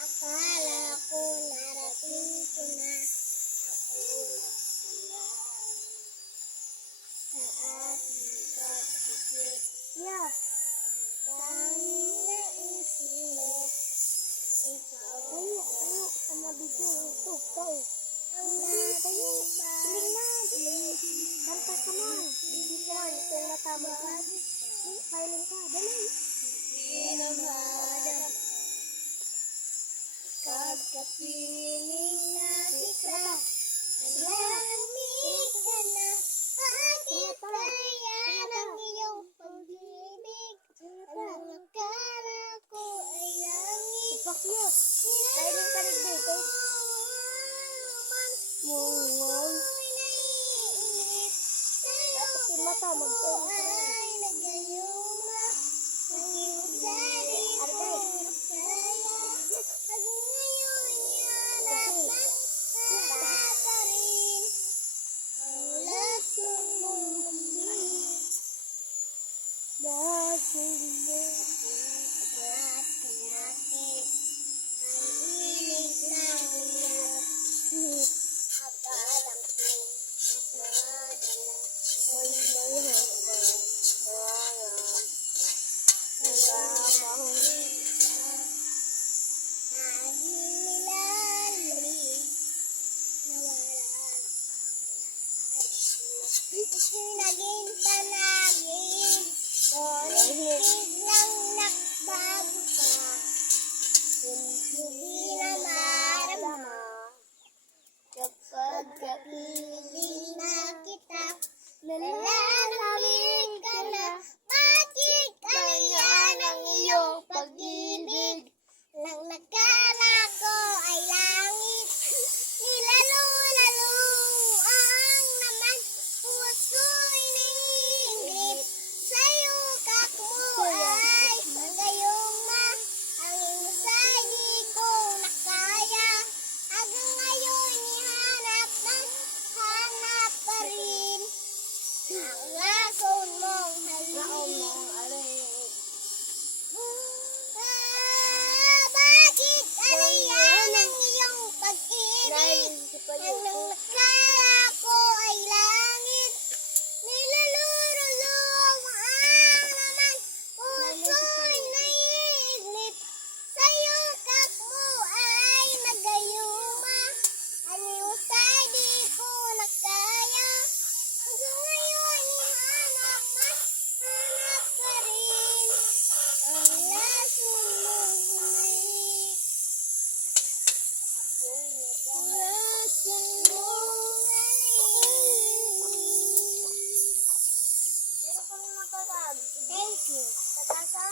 Akala ko narating ko na ang ulap sa ating pagkikita. Ang tanging naisip, ikaw Tayo, ang mabidyo ito. Tayo. ang naging Siling na, kanta ka man. Bibigyan, ito yung natama ka. Kailin ka, dali. Madam, pagkapiling na kita, nalamig ka na. Bakit kaya ng iyong pag-ibig? Ang akala ko ay langit. Ipakyot. Kailin ka rin dito. Mungol. Ako'y naiinip sa'yo. Tapos yung mata, mag-turn ka rin. Ay nagayuma ang iyong sarili ko kaya. Pag ngayon ihanap pa rin ang lason mong bumili. Dahil mo. Dati-dati ang hilig ng iyong akalang ko nadala. May mayroon. Naging panagin, ngunit biglang nagbago ka. Hindi na marama kapag kapiling na kita. Nalalamig ka na, bakit kaya ng iyong pag-ibig? Nang nakala ko ay langit, nilalong-lalong ang naman puso'y nanginginig. Sa'yo kakmo ay magayuma, ang iyong sa di ko nakaya. Hanggang ngayon ihanap ng hanap pa rin ang lason mong halik. Bakit alayan ang iyong pag-ibig? Ang nakala ko ay langit, nilulurulong ang naman puso'y naiignit. Sa'yo kakmo ay nagayuma, ang iyong sa di ko nakaya. Hanggang ngayon ihanap pa rin ang lason mong halik. Lason mong halik. Thank you. Tatasa?